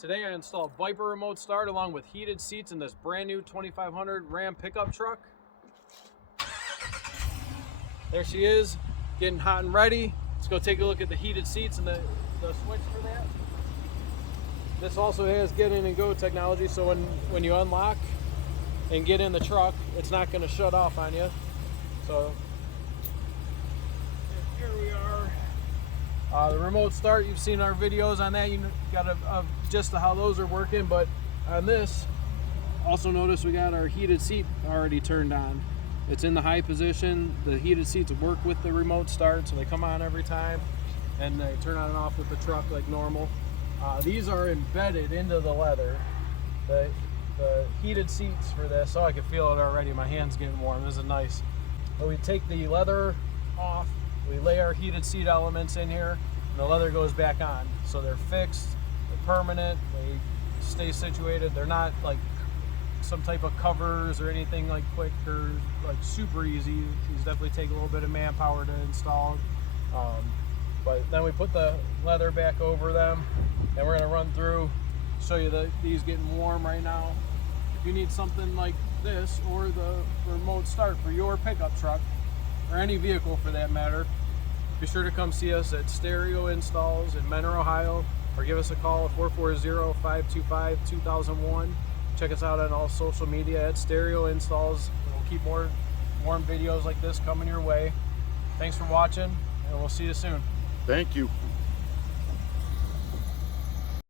Today I installed Viper remote start along with heated seats in this brand new 2500 Ram pickup truck. There she is, getting hot and ready. Let's go take a look at the heated seats and the switch for that. This also has get in and go technology, so when you unlock and get in the truck, it's not going to shut off on you. So here we are. The remote start, you've seen our videos on that. You got a gist of how those are working, but on this, also notice we got our heated seat already turned on. It's in the high position. The heated seats work with the remote start, so they come on every time, and they turn on and off with the truck like normal. These are embedded into the leather. The heated seats for this, so I can feel it already. My hand's getting warm. This is nice. So we take the leather off. We lay our heated seat elements in here, and the leather goes back on. So they're fixed, they're permanent, they stay situated. They're not like some type of covers or anything like quick or like super easy. These definitely take a little bit of manpower to install. But then we put the leather back over them, and we're gonna run through, show you these getting warm right now. If you need something like this or the remote start for your pickup truck, or any vehicle for that matter, be sure to come see us at Stereo Installs in Mentor, Ohio, or give us a call at 440-525-2001. Check us out on all social media at Stereo Installs. We'll keep more videos like this coming your way. Thanks for watching, and we'll see you soon. Thank you.